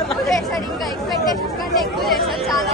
ఎక్కువ చేశారు, ఇంకా ఎక్స్పెక్టేషన్స్ కంటే ఎక్కువ చేశారు. చాలా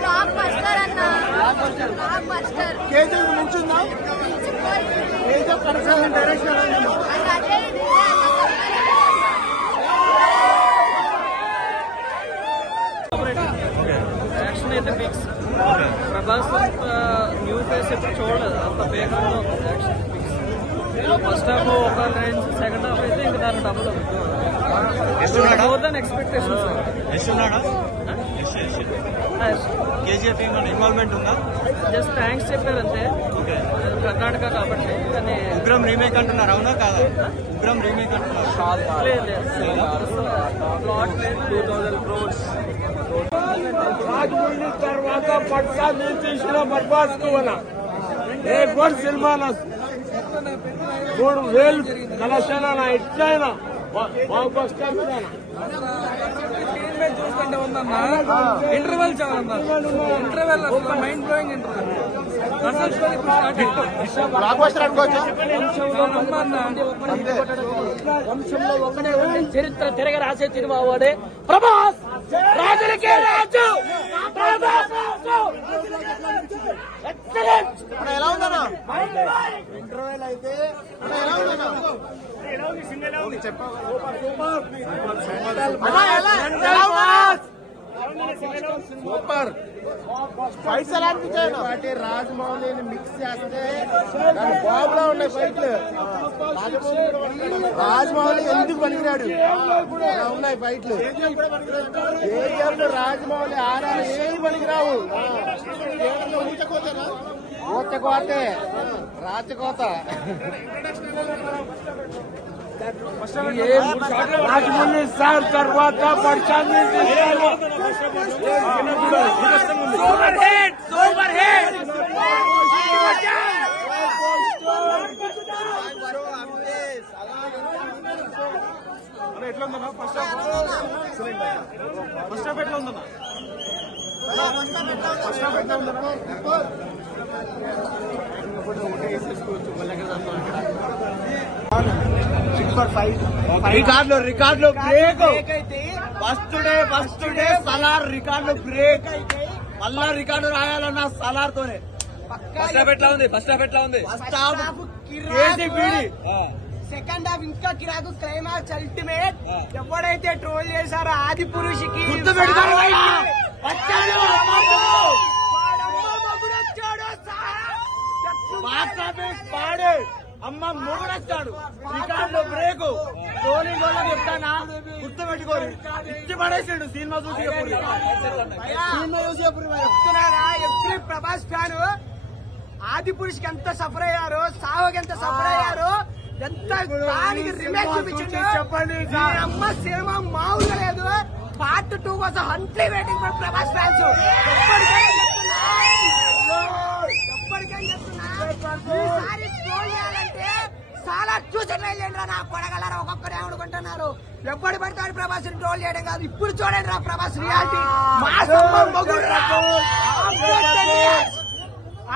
బ్లాక్ బస్టర్ అన్న, బ్లాక్ బస్టర్. యాక్షన్ అయితే ఫిక్స్. ప్రభాస్ న్యూ ఫేస్ ఎప్పుడు చూడలేదు, అంత బేకార్గా ఉంది యాక్షన్ ఫిక్స్. ఫస్ట్ హాఫ్ ఒక రేంజ్, సెకండ్ హాఫ్ అయితే ఇంకా దాని double more than expectations. KGF ఏమైనా ఇన్వాల్వ్మెంట్ ఉందా? జస్ట్ థ్యాంక్స్ చెప్పారు అంతే. కర్ణాటక కాబట్టి. కానీ ఉగ్రం రీమేక్ అంటున్నారు, అవునా కాదా? ఉగ్రం రీమేక్ అంటున్నారు. ప్లాట్ లేదు. 2000 crores. రాజమౌళి తర్వాత పట్సా నేను తీసిన బర్బాద్ వల్ల ఏ గొడ్ సినిమాన 3000 కలెక్షన్ ఎట్లయినా బ్లాక్ బస్టర్ చూసుకుంటే ఉందన్న. ఇంటర్వెల్ చాలా ఇంటర్వెల్ మైండ్ బ్లోయింగ్ ఇంటర్వెల్. వంశంలో ఒకనే ఉండే చరిత్ర తిరగ రాసే సినిమా వాడే ప్రభాస్. రాజులకే రాజు. ఎలా ఉందన్నా ఇంటర్వెల్ అయితే? సూపర్ ఫైట్స్ ఎలా అనిపించాయి? రాజమౌళిని మిక్స్ చేస్తే బాబులా ఉన్నాయి ఫైట్లు. రాజమౌళి ఎందుకు పనికిరాడు? ఉన్నాయి ఫైట్లు. రాజమౌళి ఆరాలు ఏమి పనికిరావు. ఊచకోతే రాచకోత. రాజమౌళి సార్ తర్వాత పట్సా సూపర్ హిట్, సూపర్ హిట్. ఎట్లా ఉందన్నా ఫస్ట్ హాఫ్? ఫస్ట్ హాఫ్ ఎట్లా ఉందన్నా? ఫస్ట్ హాఫ్ ఎట్లా ఉందన్నా? రికార్డులు బ్రేక్. ఫస్ట్ డే సలార్ రికార్డులు బ్రేక్. మళ్ళా రికార్డు రాయాలన్నా సలార్ తోనే. ఫస్ట్ హాఫ్ ఎట్లా ఉంది? ఫస్ట్ హాఫ్ ఎట్లా ఉంది? ఫస్ట్ హాఫ్ సెకండ్ హాఫ్ ఇంకా కిరాకు. Climax ultimate. ఎవడైతే ట్రోల్ చేశారో ఆది పురుషుకి పాడే అమ్మ మొగుడొచ్చాడు. రికార్డులో బ్రేక్. ధోని చెప్తానా గుర్తుపెట్టుకోరు. ఇచ్చి పడేసాడు సినిమా చూసి. చెప్తున్నారా ఎవ్రీ ప్రభాస్ ఫ్యాన్ ఆది పురుషుకి ఎంత సఫర్ అయ్యారో, సావుకి ఎంత సఫర్ అయ్యారో, ఎంత దానికి రిమేక్ చూపించండి. చెప్పండి. అమ్మ సినిమా మామూలుగా లేదు. పార్ట్ 2 కోసం హంట్లీ వెయిటింగ్ ఫర్ ప్రభాస్ ఫ్యాన్స్. ఈసారి ట్రోల్ చేయాలంటే చాలా చూసి ట్రై చేయండి రా. నా కొడగలరా ఒక్కొక్కరు ఏమనుకుంటున్నారు. ఎప్పుడు పడతాడు ప్రభాస్ ట్రోల్ చేయడం కాదు. ఇప్పుడు చూడండి రా ప్రభాస్ రియాలిటీ.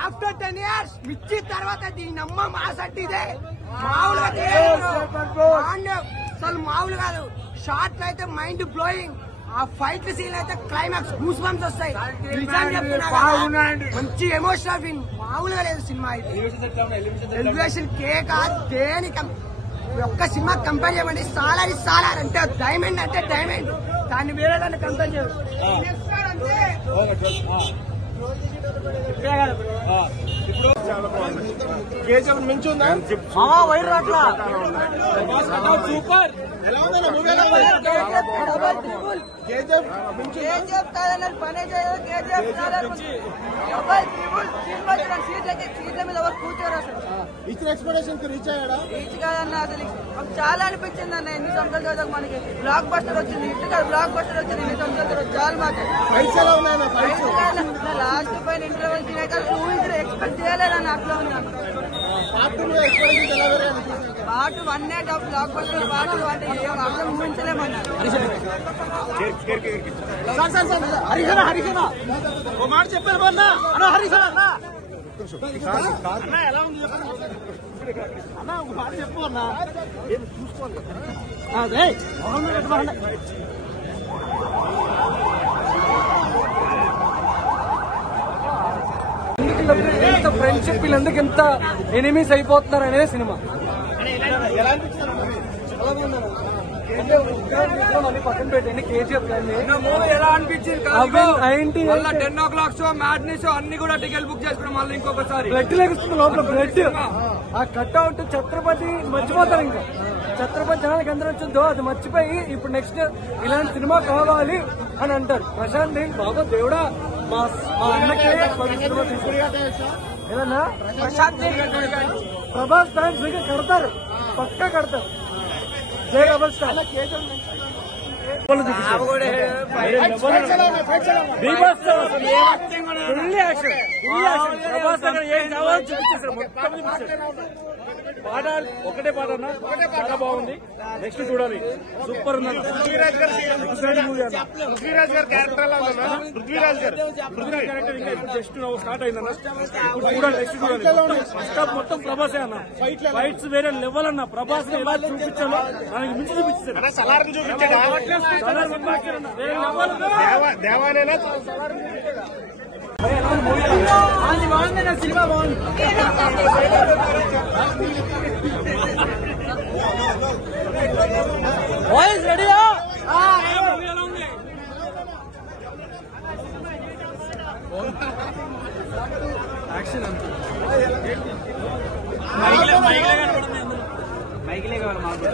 ఆఫ్టర్ 10 years మిర్చి తర్వాత దీని అమ్మ మాస్ అంటే ఇదే. మామూలుగా అసలు మామూలు కాదు. షార్ట్ అయితే మైండ్ బ్లోయింగ్. ఆ ఫైట్ సీన్ అయితే క్లైమాక్స్ గూస్ బంప్స్ వస్తాయి. మంచి ఎమోషనల్ ఫీల్. మామూలుగా లేదు సినిమా అయితే. ఎలివేషన్ కేక్ దేనికి ఒక్క సినిమా కంపేర్ చేయమండి. సాలార్ అంటే డైమండ్ అంటే డైమండ్. దాన్ని వేరే దాన్ని కంపేర్ చేయరు. కేజీఎఫ్ మించి ఉందా? వైర్ రాట్లా సూపర్. ఎలా ఉందా మూవీ? కేజీఎఫ్ కాదన్నారు పనే చేయదు. కేజీఎఫ్ సీట్ల మీద ఎవరు కూర్చోరు. అసలు ఇచ్చిన ఎక్స్పెక్టేషన్ కి రీచ్ అయ్యాడా? రీచ్ కాదన్న. అసలు మాకు చాలా అనిపించింది అన్న. ఎన్ని సంవత్సరాల తర్వాత మనకి బ్లాక్ బస్టర్ వచ్చింది. ఇంటికాడ బ్లాక్ బస్టర్ వచ్చింది. ఎన్ని సంవత్సరాల తర్వాత చాలు మాకు. ఫైట్స్ ఎలా ఉన్నాయన్న? ఫైట్స్ లాస్ట్ పైన ఇంటర్వెల్ ఊహించడం ఎక్స్పెక్ట్ చేయలేదన్న. అట్లా ఉన్నాను. పార్ట్ 2 ఎక్స్పెక్టేషన్ ఎలా వేరే అనిపించింది? Part 1 block buster. పార్ట్ 2 అంటే ఏం అర్థం ఊహించలేమన్నారు. హరిహర ఓ మాట చెప్పారు. హరిహర అన్న ఎలా ఉంది అన్న ఒక మాట చెప్పు అన్న చూసుకోవాలి అదే ఎంత ఫ్రెండ్షిప్ వీళ్ళందుకు ఎంత ఎనిమీస్ అయిపోతున్నారు అనేది సినిమా. పక్కన పెట్టండి కేజీఎఫ్ ఎలా అనిపించింది 10 o'clock షో మ్యాట్నీ షో అన్ని కూడా టికెట్ బుక్ చేసుకున్నాం. మళ్ళీ ఇంకొకసారి బ్లడ్ లెగుస్తుంది లోపల బ్లడ్. ఆ కట్అవుట్ ఛత్రపతి మర్చిపోతారు. ఇంకా ఛత్రపతి జనానికి ఎంత వచ్చిందో అది మర్చిపోయి ఇప్పుడు నెక్స్ట్ ఇలాంటి సినిమా కావాలి అని అంటారు. ప్రశాంత్ నీల్ బాబా దేవుడా మా అన్నకే ఏదన్నా ప్రశాంత్ ప్రభాస్ ఫ్యాన్స్ కడతారు, పక్కా కడతారు. జై డబల్ స్టార్ పాట ఒకటే పాట అన్న, చాలా బాగుంది. నెక్స్ట్ చూడాలి, సూపర్ ఉంది. పృథ్వీరాజ్ గారు క్యారెక్టర్ ఎలా ఉందన్నా? పృథ్వీరాజ్ క్యారెక్టర్ ఇంకా ఇప్పుడు జస్ట్ స్టార్ట్ అయిందన్న. ఇప్పుడు చూడాలి, నెక్స్ట్ చూడాలి. ఫస్ట్ హాఫ్ మొత్తం ప్రభాసే అన్న. ఫైట్స్ వేరే లెవెల్ అన్న. ప్రభాస్ ఎలా చూపించాలో మనకి మించి చూపించారు. దేవానేనా సినిమా బాగుంది. వాయిస్ రెడీయా? యాక్షన్ అంత మైకిలే కావాలి మాకు.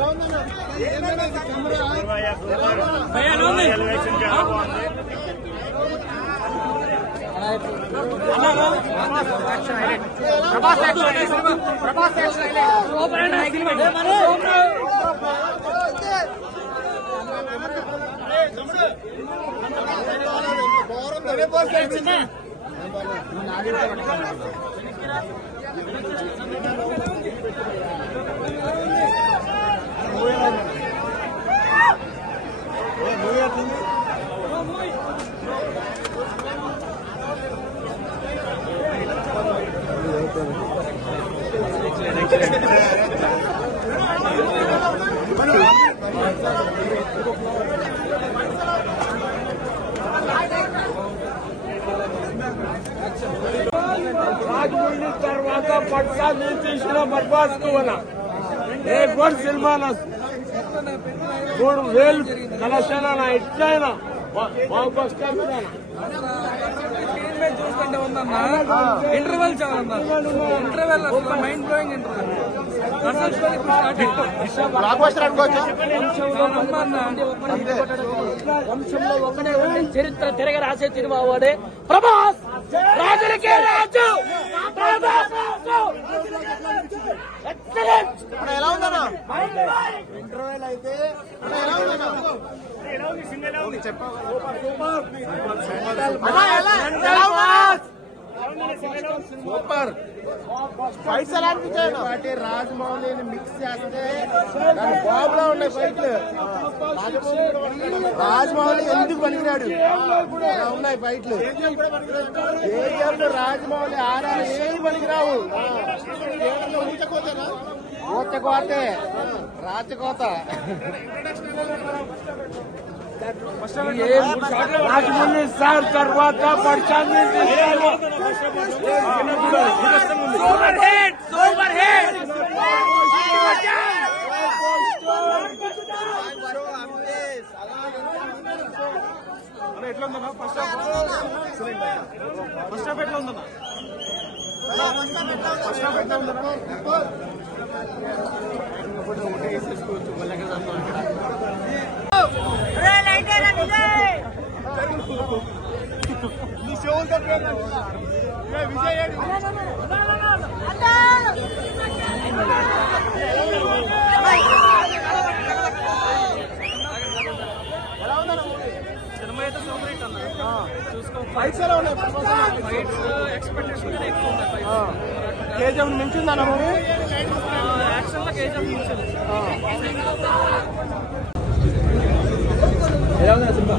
రాజమౌళి తర్వాత పట్సా నేను తీసిన బర్బాస్ కువన ఏ గుడ్ సినిమా 3,000 కలెక్షన్ ఎట్లయినా చూసుకుంటే ఉందన్న. ఇంటర్వెల్ చాలా ఇంటర్వెల్ మైండ్ బ్లోయింగ్ ఇంటర్వెల్. వంశంలో ఒకటే ఉండే చరిత్ర తిరగ రాసే సినిమా వాడే ప్రభాస్. రాజులకే రాజు. ఎలా ఉందన్నా ఇంటర్వెల్ అయితే ఎలా ఉందన్నా సూపర్ ఫైట్స్ ఎలా అనిపించాయి? రాజమౌళిని మిక్స్ చేస్తే దాని బాబులా ఉన్నాయి ఫైట్లు. రాజమౌళి ఎందుకు పనికిరాడు ఉన్నాయి ఫైట్లు. రాజమౌళి ఆడాలి ఏమి పనికిరావు. ఊచకోతే రాచకోత. రాజమౌళి సార్ తర్వాత పర్చాన్ని ఎట్లా ఉందన్నా ఫస్ట్ హాఫ్ ఎట్లా ఉందన్నా? ఫస్ట్ హాఫ్ ఎట్లా ఉందన్నా? వేసేసుకోవచ్చు సినిమా అయితే సూపర్ హిట్ అన్న. చూసుకో ఫైట్స్ ఎలా ఉన్నాయి? ఫైట్స్ ఎక్స్పెక్టేషన్ ఎక్కువ ఉన్నాయి. కేజీఎఫ్ మించిందన్న మూవీ. యాక్షన్ లో కేజీఎఫ్ మించింది. ఎలా ఉంది సినిమా?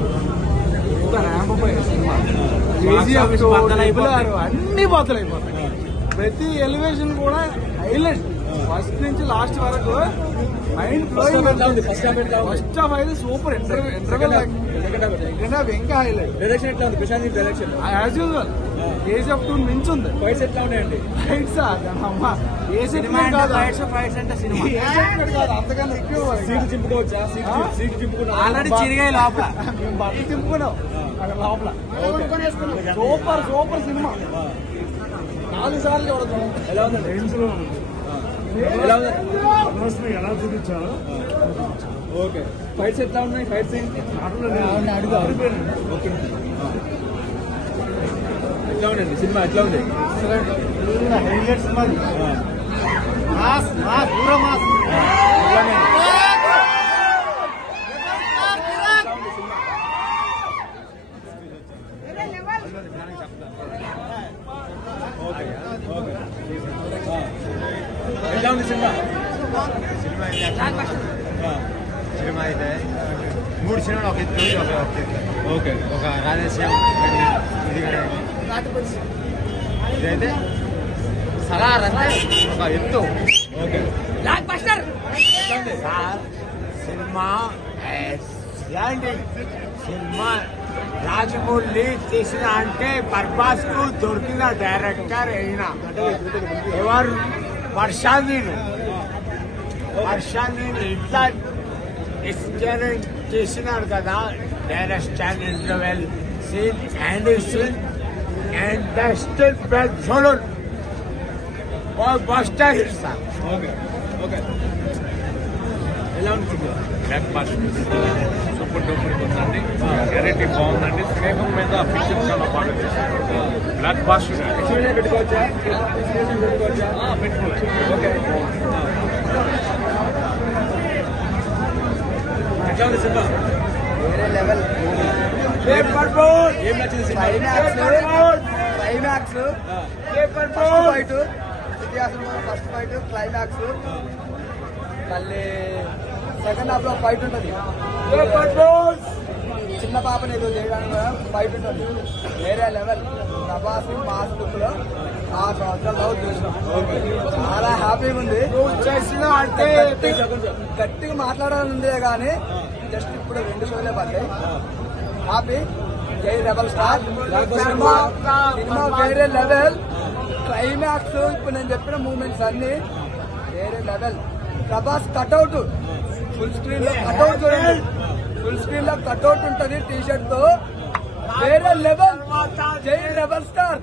అన్ని బద్దలు అయిపోతాయి. ప్రతి ఎలివేషన్ కూడా హైలైట్. ఫస్ట్ నుంచి లాస్ట్ వరకు మైండ్ బ్లోయింగ్. ఫస్ట్ హాఫ్ అయితే సూపర్. ఇంటర్వెల్ ఇంకా హైలైట్. డైరెక్షన్ ఎట్లా ఉంది Prashanth direction? As usual KGF 2 మించుంది. ఫైట్స్ ఎట్లా ఉన్నాయండి? ఫైట్స్ అమ్మ ఏ సెగ్మెంట్ కాదు. ఫైట్స్ అంటే సినిమా కాదు, అంతకన్నా ఎక్కువ. సీటు చింపుకోవచ్చా? సీటు చింపుకున్నా ఆల్రెడీ చిరిగాయి లోపల. మేము బట్టలు చింపుకున్నాం అక్కడ లోపల. Super cinema. 4 సార్లు చూడతాం. ఎలా ఉందండి? ఎలా ఉంది? ఎలా చూపించారు? ఓకే. ఫైట్స్ ఎట్లా ఉన్నాయి? ఫైట్స్ ఏంటి? ఓకే. ఎట్లా ఉందండి సినిమా? ఎట్లా ఉంది? Highlight cinema. పూరా మాస్. ఎట్లా ఉంది సినిమా? సినిమా అయితే 3 సినిమాలు ఒక ఎత్తు. ఓకే. ఒక రాధేశ్యాం ఇదైతే సలార్ అంటే ఒక ఎత్తు. ఓకే. సార్ సినిమా ఏంటి? సినిమా రాజమౌళి తీసిన అంటే పర్పాస్ కు దొరికిన డైరెక్టర్ అయినా ఎవరు? వర్షాన్ని ఇట్లా ఎక్స్పీరియన్స్ చేసినాడు కదా. Direction interval scene and scene and the still bed followed buster hit sir. Okay. Okay. ఎలా ఉంది సినిమా? సూపర్ డూపర్ ఉందండి. గ్యారెంటీ బాగుందండి. స్నేహం మీద పిక్చర్ చాలా బాగా చేశారు. బ్లాక్ బాస్టర్ పెట్టుకోవచ్చా? పెట్టుకోవచ్చు. ఓకే. ఎట్లా ఉంది సినిమా? వేరే లెవెల్. ఏం నచ్చింది సినిమా? క్లైమాక్స్ ఫైట్, ఇతిహాసంలో ఫస్ట్ ఫైట్, క్లైమాక్స్, మళ్ళీ సెకండ్ హాఫ్ లో ఫైట్ ఉంటుంది. చిన్న పాపని ఏదో చేయడానికి ఫైట్ ఉంటుంది. వేరే లెవెల్. ప్రభాస్ మాస్ బుక్ లో 6 సంవత్సరాలు చూసినాం. చాలా హ్యాపీగా ఉంది. చేసిన అంటే గట్టిగా మాట్లాడాలందే కానీ జస్ట్ ఇప్పుడు 2 షోలే పడ్డాయి. హ్యాపీ. జై రెబల్ స్టార్. సినిమా వేరే లెవెల్. క్లైమాక్స్ ఇప్పుడు నేను చెప్పిన మూమెంట్స్ అన్ని వేరే level. Prabhas cutout full screen లో కట్అవుట్ చూడండి. ఫుల్ స్క్రీన్ లో కట్అవుట్ ఉంటుంది టీ షర్ట్ తో. వేరే లెవెల్. జై రెబల్ స్టార్.